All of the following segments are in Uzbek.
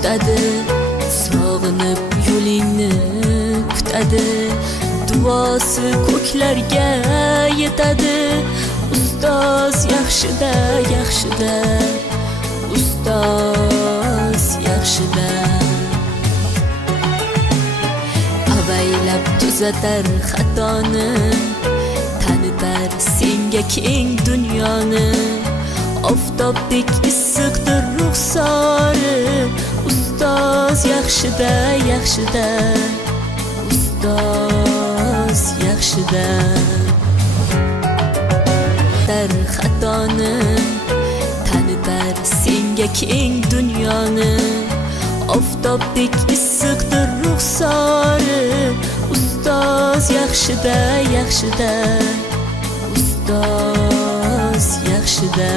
kutadi, sog'inib yo'lingni kutadi, duosi ko'klarga yetadi. Ustoz yaxshida, yaxshida, ustoz yaxshida. Avaylab tuzatar xatoni, tanitar senga keng dunyoni. Oftobdek issiqdir ruxsori, ustoz yaxshida, yaxshida, ustoz yaxshida. Tar xatoni, tanitar senga keng dunyoni. Oftobdek issiqdir ruxsori, ustoz yaxshida, yaxshida, ustoz yaxshida.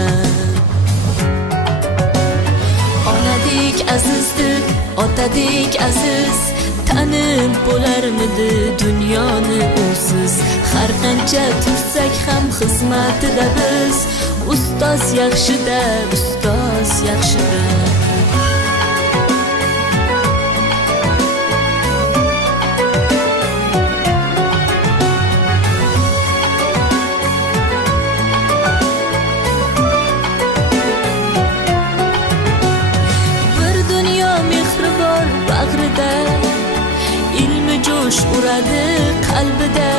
Onadek azizdir, otadek aziz, tanib bo'larmidi dunyoni usiz. Har qancha tursak ham xizmatida biz, ustoz yaxshida, ustoz yaxshida. Ilmi jo'sh uradi qalbida,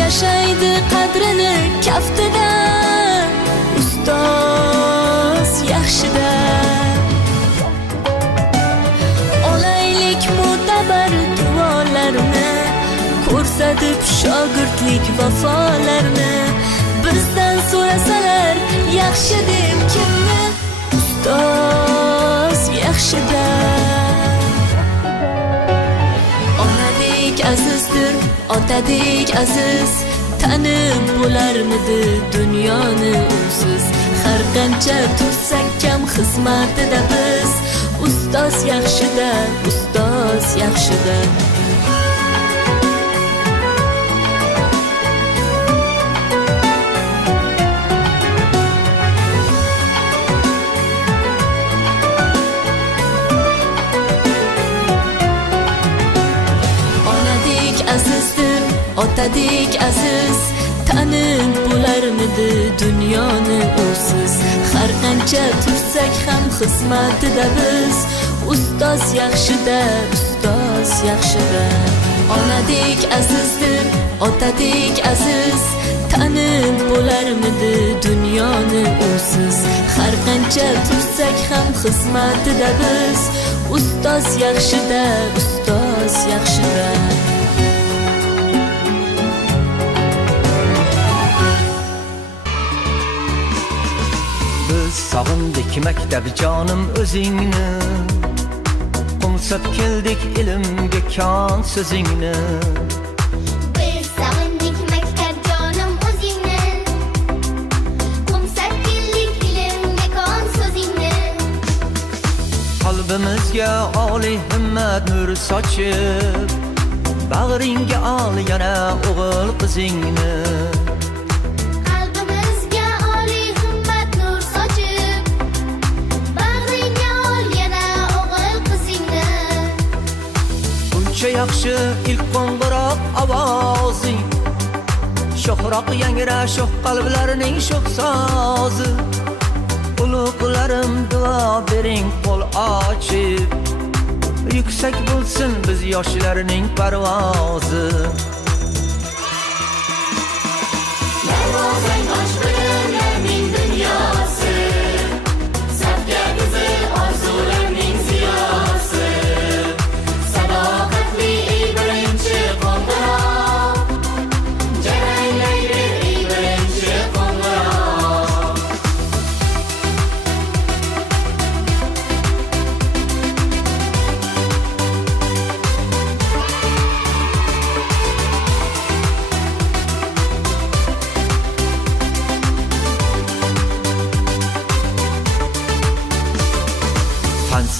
yashaydi qadrini kaftida. Ustoz yaxshida. Olaylik mo'tabar duolarni, ko'rsatib shogirdlik vafolarni. Bizdan so'rasalar yaxshi deb kimni, ustoz yaxshida. Azizdir, otadek aziz, tanib bo'larmidi dunyoni usiz. Har qancha tursak kam xizmatida biz, ustoz yaxshida, ustoz yaxshida. Azizdir, otadek aziz, tanib bo'larmidi dunyoni usiz. Har qancha tursak ham xizmatida biz, ustoz yaxshida, ustoz yaxshida. Onadek azizdir, otadek aziz, tanib bo'larmidi dunyoni usiz. Har qancha tursak ham xizmatida biz, ustoz yaxshida, ustoz yaxshida. Sog'indik maktab jonim o'zingni, qumsab keldik ilmga kon so'zingni. Biz sog'indik maktab jonim o'zingni, qumsab keldik ilmga kon so'zingni. Qalbimizga oliy himmat nur sochib, bag'ringga ol yana o'g'il qizingni. Yaxshi ilk qo'ng'iroq ovozing, sho'xroq yangra sho'x qalblarning sho'x sozi. Ulug'larim duo bering qo'l ochib, yuksak bo'lsin biz yoshlarning parvozi. Darvozang ochbillarning dunyosi, safga dizil orzularning ziyosi.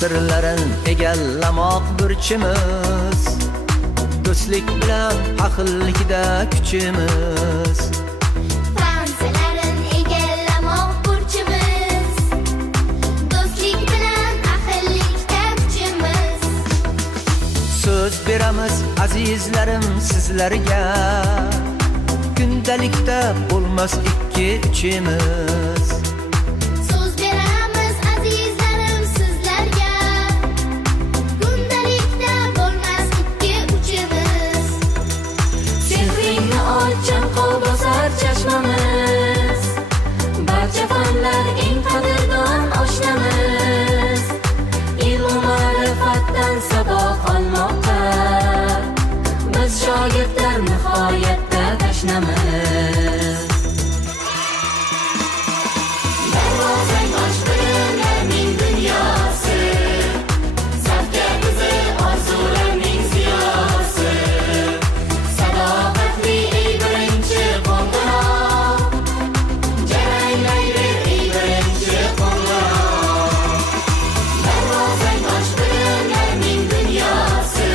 Sirlarin egallamoq burchimiz, do'stlik bilan haqillikda kuchimiz. Fansilarin egallamoq burchimiz, do'stlik bilan haqillikda Söz beramiz azizlarim sizlarga, gündelikte bo'lmas ikki uchimiz. So'z beramiz azizlarim sizlarga, kundalikda bo'lmas ikki uchimiz. Sehringni ochib qolbosar chashmamiz, barcha fanlar eng qadrdon oshnamiz. Ilm ma'rifatdan saboq olmoqqa biz shogirdlar nihoyatda tashnamiz. Darvozang osh bilimlarning dunyosi, safga bizi orzularning ziyosi. Sadoqatli ey birinchi qo'ng'iroq, jaranglaydi ey birinchi qo'ng'iroq. Darvozang osh bilimlarning dunyosi,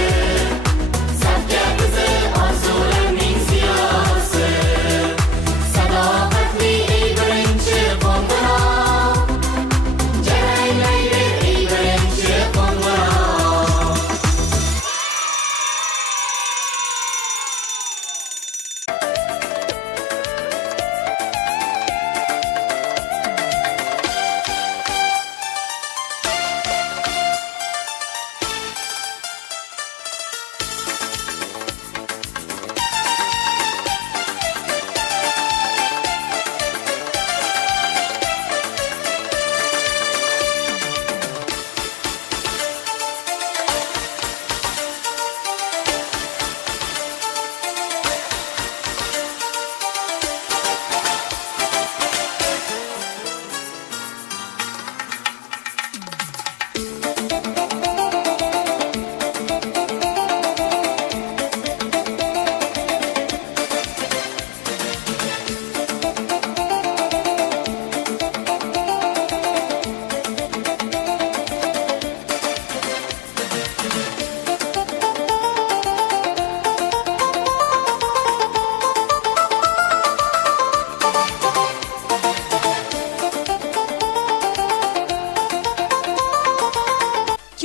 safga bizi orzularning ziyosi. Sadoqatli ey birinchi qo'ng'iroq, jaranglaydi ey birinchi qo'ng'iroq.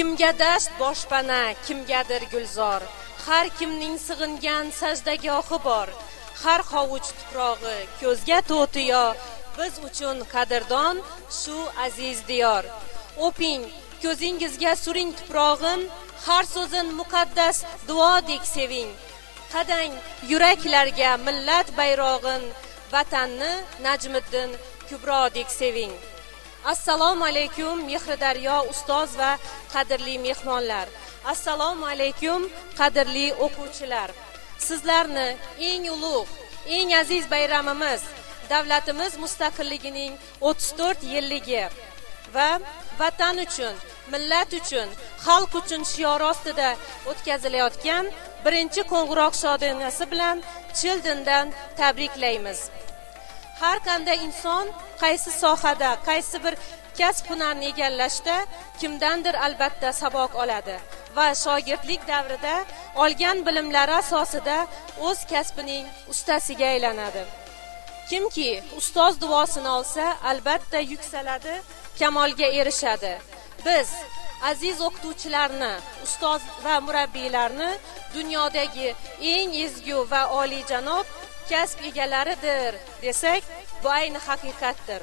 Kimga dast boshpana, kimgadir gulzor. Har kimning sig'ingan sajdagohi bor. Har hovuch tuprog'i ko'zga to'tiyo, biz uchun qadrdon shu aziz diyor. O'ping, ko'zingizga suring tuprog'in, har so'zin muqaddas duodek seving. Qadang yuraklarga millat bayrog'in, vatanni Najmiddin Kubrodek seving. Assalomu alaykum Mehridaryo ustoz va qadrli mehmonlar. Assalomu alaykum qadrli o'quvchilar. Sizlarni eng ulug', eng aziz bayramimiz, davlatimiz mustaqilligining 34 yilligi va vatan uchun, millat uchun, xalq uchun shiori ostida o'tkazilayotgan birinchi qo'ng'iroq shodonasi bilan Childindan tabriklaymiz. Har qanday inson qaysi sohada, qaysi bir kasb hunarni egallashda kimdandir albatta saboq oladi va shogirdlik davrida olgan bilimlari asosida o'z kasbining ustasiga aylanadi. Kimki ustoz duosini olsa, albatta yuksaladi, kamolga erishadi. Biz aziz o'qituvchilarni, ustoz va murabbiylarni dunyodagi eng ezgu va oliyjanob kasb egalaridir desak, bu ayni haqiqatdir.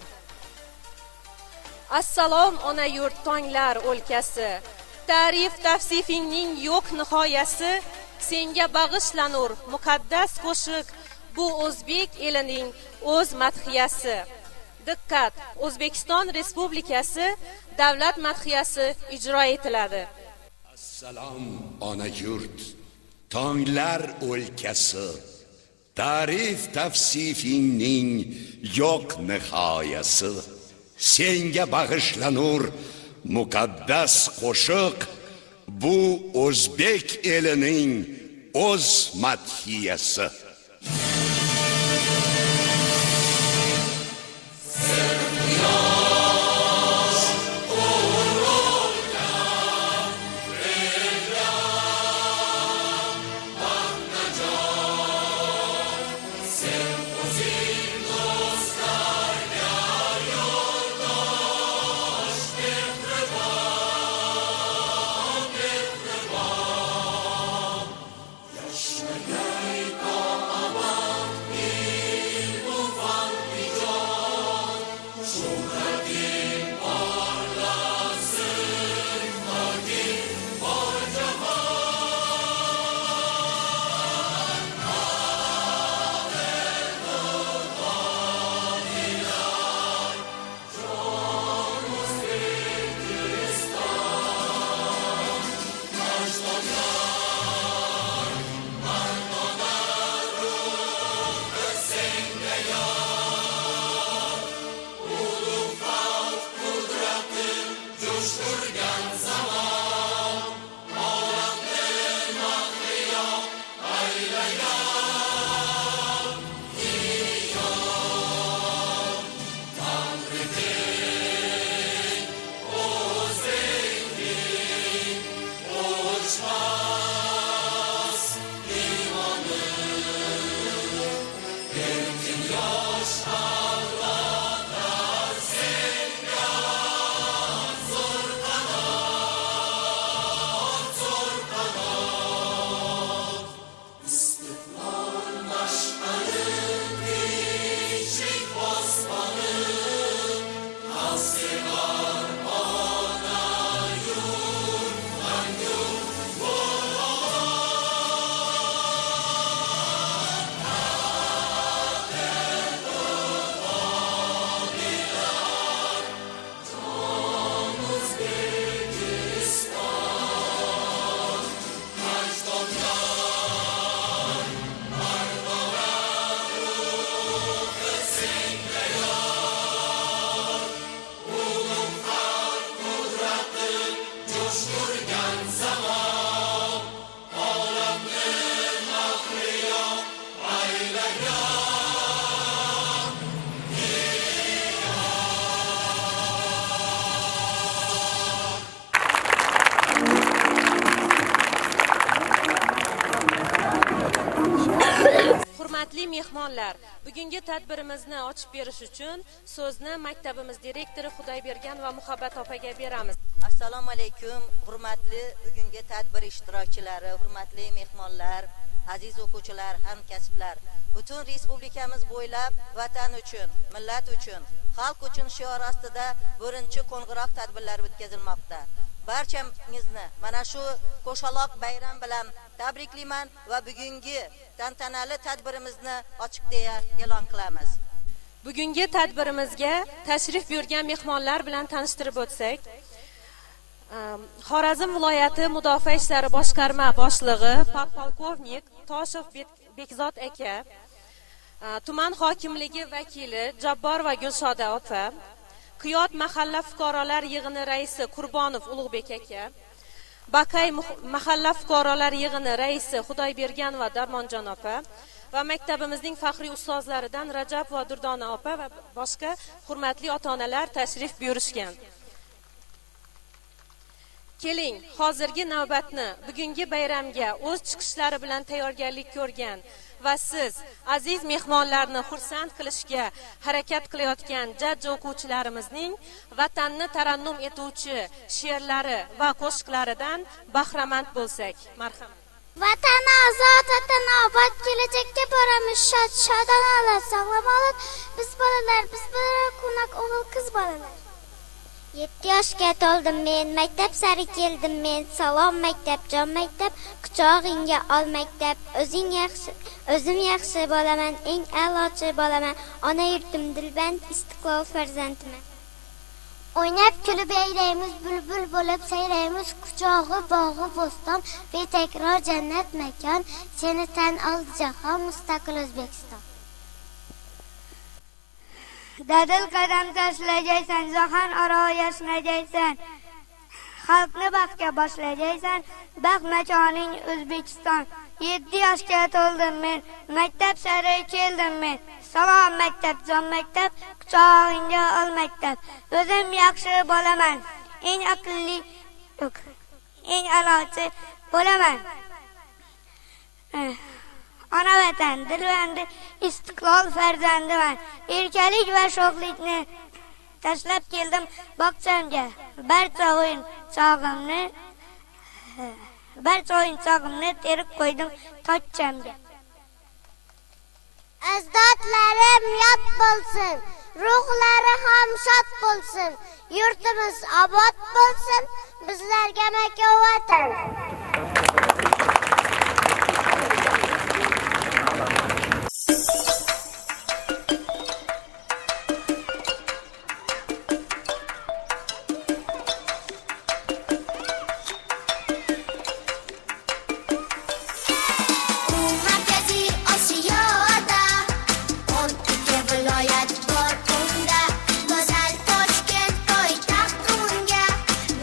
Assalom ona yurt tonglar o'lkasi, ta'rif tavsifingning yo'q nihoyasi, senga bag'ishlanur muqaddas qo'shiq, bu o'zbek elining o'z madhiyasi. Diqqat, O'zbekiston Respublikasi davlat madhiyasi ijro etiladi. Assalom ona yurt tonglar o'lkasi, ta'rif tavsifingning yo'q nihoyasi, senga bag'ishlanur muqaddas qo'shiq, bu o'zbek elining o'z madhiyasi. Hurmatli mehmonlar, bugungi tadbirimizni ochib berish uchun so'zni maktabimiz direktori Xudoybergan va Muhabbat opaga beramiz. Assalomu alaykum, hurmatli bugungi tadbir ishtirokchilari, hurmatli mehmonlar, aziz o'quvchilar, hamkasblar. Butun respublikamiz bo'ylab vatan uchun, millat uchun, xalq uchun shior ostida birinchi qo'ng'iroq tadbirlari o'tkazilmoqda. Barchangizni mana shu qo'shaloq bayram bilan tabriklayman va bugungi tantanali tadbirimizni ochiq deya e'lon qilamiz. Bugungi tadbirimizga tashrif buyurgan mehmonlar bilan tanishtirib o'tsak, Xorazm viloyati Mudofaa ishlari boshqarma boshlig'i podpolkovnik Toshev Bekzod aka, tuman hokimligi vakili Jabbor va Gulshoda opa, Qiyot mahalla fuqarolar yig'ini raisi Qurbonov Ulug'bek aka, Bakay mahalla fuqarolar yig'ini raisi Xudoybergan va Darmonjon opa va maktabimizning faxriy ustozlaridan Rajab va Durdona opa va boshqa hurmatli ota-onalar tashrif buyurishgan. Keling, hozirgi navbatni bugungi bayramga o'z chiqishlari bilan tayyorgarlik ko'rgan va siz aziz mehmonlarni xursand qilishga harakat qilayotgan jajji o'quvchilarimizning vatanni tarannum etuvchi she'rlari va qo'shiqlaridan bahramand bo'lsak. Marhamat. Vatan ozod, vatan obod, kelajakka boramiz shod, shodona, sog'lom olib, biz bolalar, ko'nak o'g'il qiz bolalar. 7 yoshga to'ldim men, maktab sari keldim men, salom maktab, jon maktab, quchog'ingga ol maktab, o'zim yaxshi bo'laman, eng a'lochi bo'laman, ona yurtim dilband, istiqlol farzandiman. O'ynab kulib yayraymiz, bulbul bo'lib sayraymiz, quchog'i bog'i bo'ston, betakror jannat makon, seni tan oldi jahon, mustaqil O'zbekiston. Dadil qadam tashlajaysan, jahon aro yashnajaysan, xalqni baxtga boshlajaysan, baxt makoning O'zbekiston. 7 yoshga to'ldim men, maktab sari keldim men, salom maktab, jon maktab, quchog'ingga ol maktab, o'zim yaxshi bo'laman, eng aqlli, eng a'lochi bo'laman. Ona vatan, dilbandi, istiqlol farzandiman. Erkalik va sho'xlikni tashlab keldim bog'chamga. Barcha o'yin chog'imni terib qo'ydim tochchamga. Ajdodlarim yod bo'lsin, ruhlari ham shod bo'lsin, yurtimiz obod bo'lsin, bizlarga makon vatan.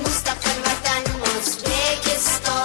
Mustaqil vatan O'zbekiston.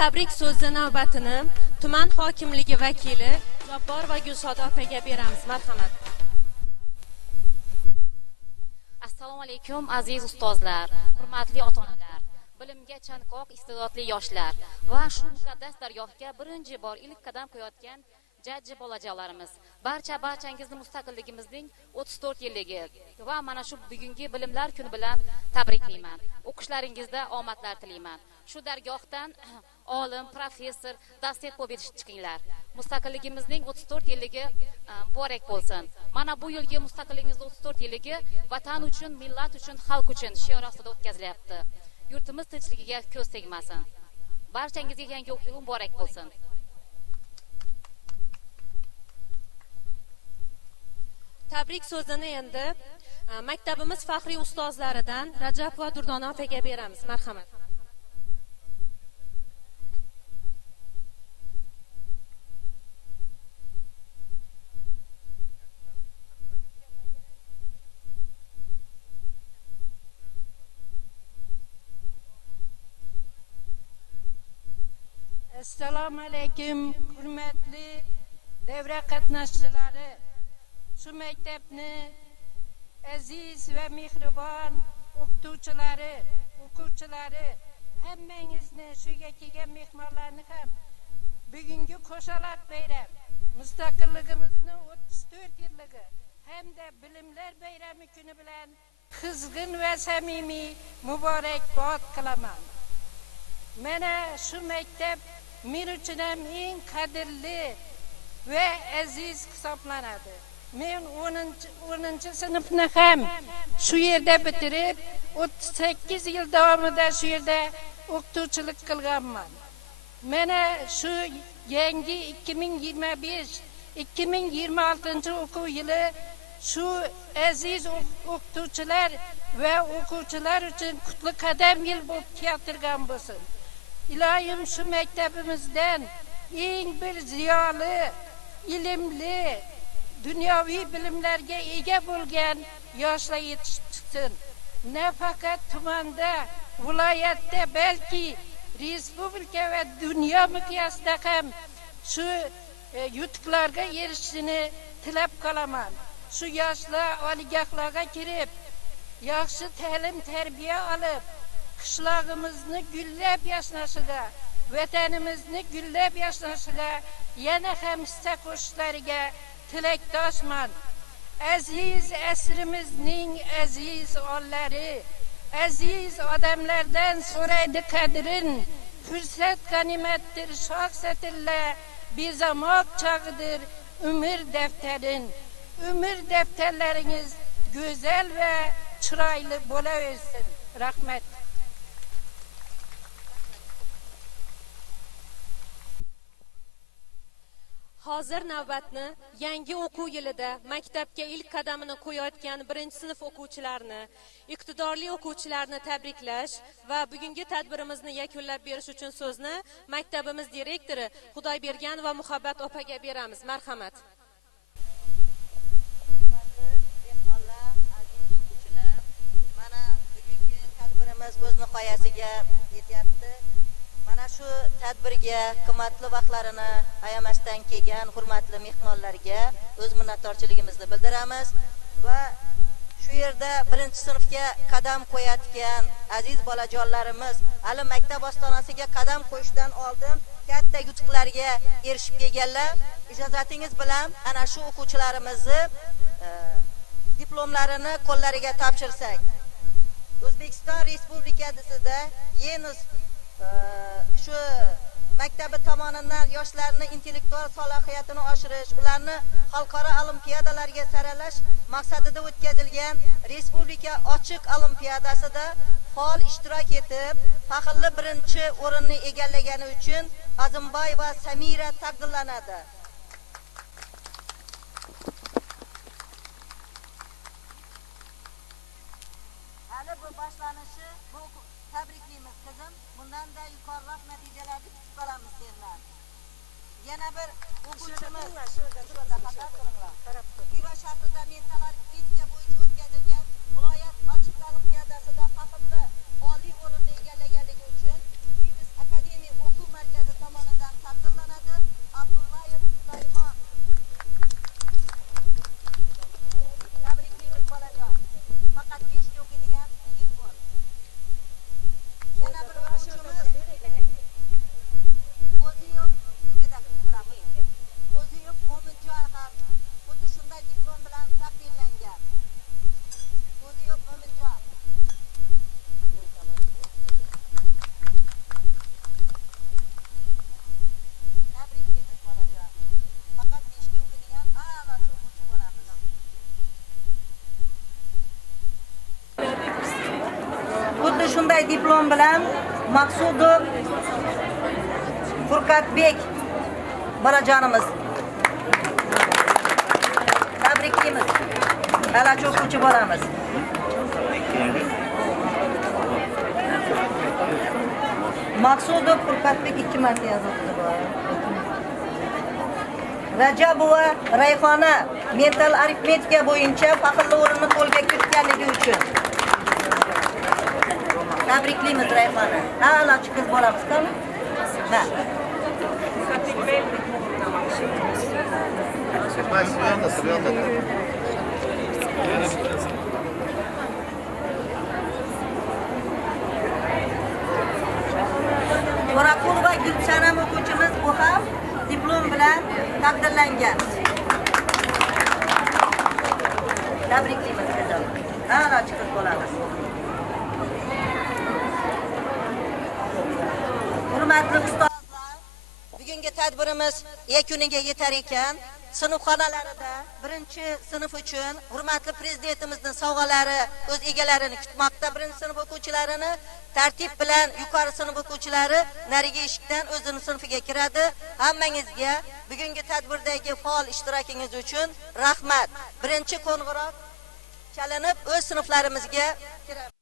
tabrik so'zi navbatini tuman hokimligi vakili Jabbor va Gulshoda opaga beramiz. Marhamat. Assalomu alaykum aziz ustozlar, hurmatli ota-onalar, bilimga chanqoq iste'dodli yoshlar va shu muqaddas dargohga birinchi bor ilk qadam qo'yayotgan jajji bolajonlarimiz. Barchangizni mustaqilligimizning 34 yilligi va mana shu bugungi bilimlar kuni bilan tabriklayman. O'qishlaringizda omadlar tilayman. Shu dargohdan olim, professor, dastet bo'lib chiqinglar. Mustaqilligimizning 34 yilligi muborak bo'lsin. Mana bu yilgi mustaqilligimizning 34 yilligi vatan uchun, millat uchun, xalq uchun shior ostida o'tkazilyapti. Yurtimiz tinchligiga ko'z tegmasin. Barchangizga yangi o'quv yili muborak bo'lsin. Tabrik so'zini endi maktabimiz faxriy ustozlaridan Rajab va Durdona opaga beramiz. Marhamat. Assalomu alaykum, hurmatli davra qatnashchilari. Shu maktabni aziz va mehribon o'quvchilari, hammangizni, shuga kelgan mehmonlarni ham bugungi qo'shaloq bayram, mustaqilligimizning 34 yilligi hamda bilimlar bayrami kuni bilan qizg'in va samimiy muborakbod qilaman. Mana shu maktab men uchun ham eng qadrli va aziz hisoblanadi. Men 10-sinfni ham shu yerda bitirib, 38 yil davomida shu yerda o'qituvchilik qilganman. Mana shu yangi 2025-2026 o'quv yili shu aziz o'qituvchilar va o'quvchilar uchun qutlug' qadam yil bo'lib keltirgan bo'lsin. Ilohim shu maktabimizdan eng bir ziyoli, ilmli, dunyoviy bilimlarga ega bo'lgan yoshlar yetishib chiqsin. Nafaqat tumanda, viloyatda, balki respublika va dunyo miqyosida ham shu yutuqlarga erishishini tilab qolaman. Shu yoshlar oliygohlarga kirib, yaxshi ta'lim tarbiya olib, qishlog'imizni gullab yashnashiga, vatanimizni gullab yashnashiga yana ham hissa qo'shishlariga tilakdoshman. Aziz asrimizning aziz onlari, aziz odamlardan so'raydi qadrin, fursat g'animatdir, shoh satilla, bezamoq chog'idir umr daftarin. Umr daftarlaringiz go'zal va chiroyli bo'laversin. Rahmat. Hozir navbatni yangi o'quv yilida maktabga ilk qadamini qo'yayotgan 1-sinf o'quvchilarni, iqtidorli o'quvchilarni tabriklash va bugungi tadbirimizni yakunlab berish uchun so'zni maktabimiz direktori Xudoybergan va Muhabbat opaga beramiz. Marhamat. Mana bugungi tadbirimiz o'z nihoyasiga yetyapti. Mana shu tadbirga qimmatli vaqtlarini ayamasdan kelgan hurmatli mehmonlarga o'z minnatdorchiligimizni bildiramiz va shu yerda 1-sinfga qadam qo'yayotgan aziz bolajonlarimiz hali maktab ostonasiga qadam qo'yishdan oldin katta yutuqlarga erishib kelganlar. Ijozatingiz bilan ana shu o'quvchilarimizni diplomlarini qo'llariga topshirsak. O'zbekiston Respublikasida Yenus shu maktabi tomonidan yoshlarni intellektual salohiyatini oshirish, ularni xalqaro olimpiadalarga saralash maqsadida o'tkazilgan Respublika ochiq olimpiadasida faol ishtirok etib, faxrli 1-o'rinni egallagani uchun Azimboy va Samira taqdirlanadi. Hali bu boshlanishi, bu tabriklaymiz qizim. Bundan-da yuqoriroq natijalarni kutib qolamiz sendan. Yana bir o'quvchimiz Xiva shahrida mental atletika bo'yicha o'tkazilgan viloyat ochiq olimpiadasida faxrli oliy o'rinni egallaganligi uchun Xiva akademik o'quv markazi bunday diplom bilan Maqsudov Furqatbek bolajonimiz. Tabriklaymiz. G'alati o'quvchi bolamiz. Maqsudov Furqatbek 2 marta yozibdi. Rajabova Rayhona mental arifmetika bo'yicha faxrli o'rinni qo'lga kiritganligi uchun. Tabriklaymiz Rayhona. A'lochi qiz bolamiz, qani? Ha. To'raqulova Gulsanam o'quvchimiz bu ham diplom bilan taqdirlangan. Tabriklaymiz qizim. A'lochi qiz bo'lamiz. Hurmatli ustozlar, bugungi tadbirimiz yakuniga yetar ekan. Sinfxonalarida 1-sinf uchun hurmatli prezidentimizning sovg'alari o'z egalarini kutmoqda. 1-sinf o'quvchilarini tartib bilan yuqori sinf o'quvchilari narigi eshikdan o'zining sinfiga kiradi. Hammangizga bugungi tadbirdagi faol ishtirokingiz uchun rahmat. Birinchi qo'ng'iroq chalinib o'z sinflarimizga kiramiz.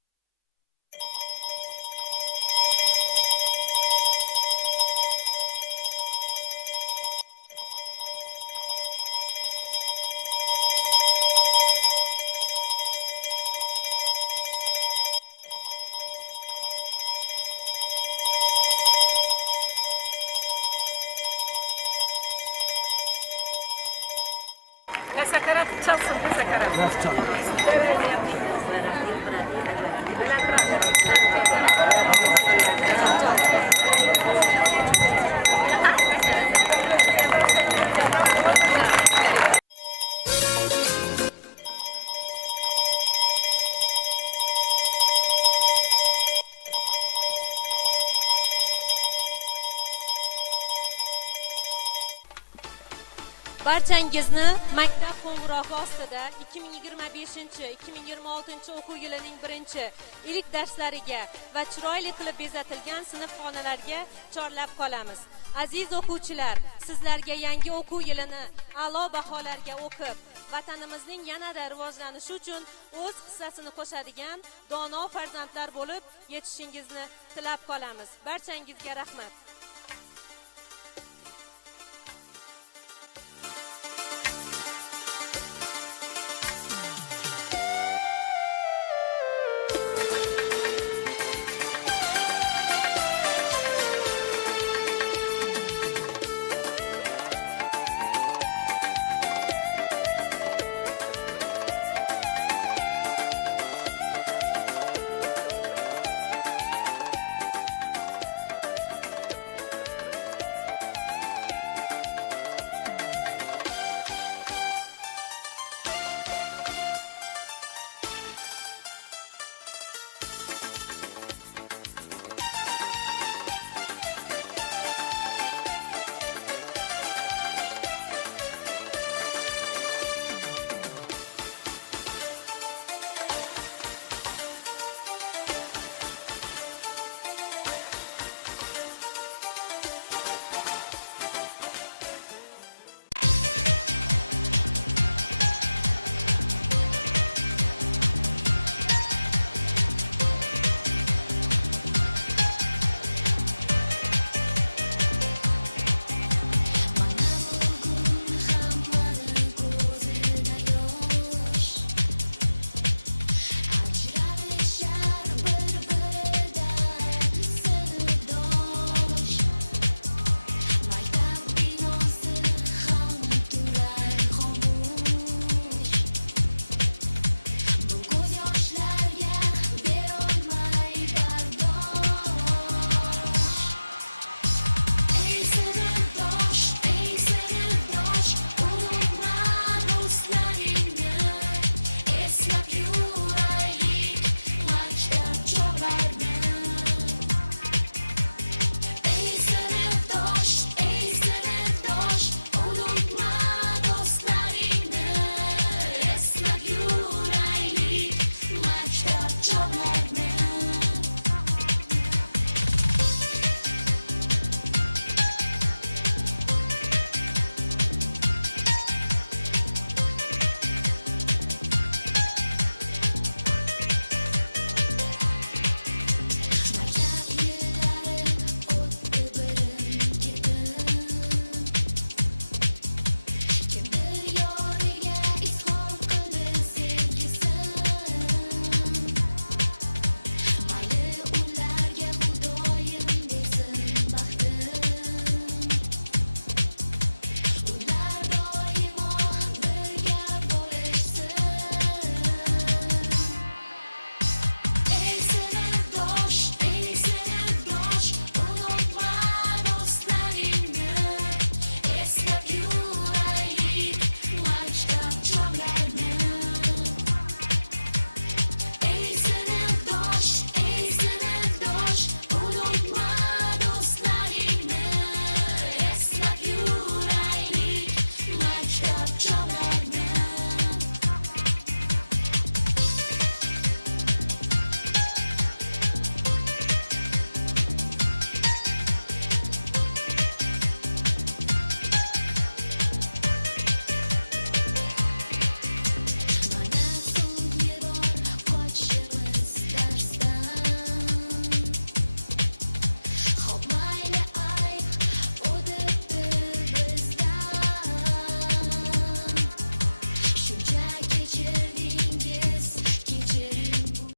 Sakarat çalsın, sakarat. Barchangizni maktab qo'ng'irog'i ostida 2025-2026 o'quv yilining birinchi ilk darslariga va chiroyli qilib bezatilgan sinfxonalarga chorlab qolamiz. Aziz o'quvchilar, sizlarga yangi o'quv yilini a'lo baholarga o'qib, vatanimizning yanada rivojlanishi uchun o'z hissasini qo'shadigan dono farzandlar bo'lib yetishingizni tilab qolamiz. Barchangizga rahmat.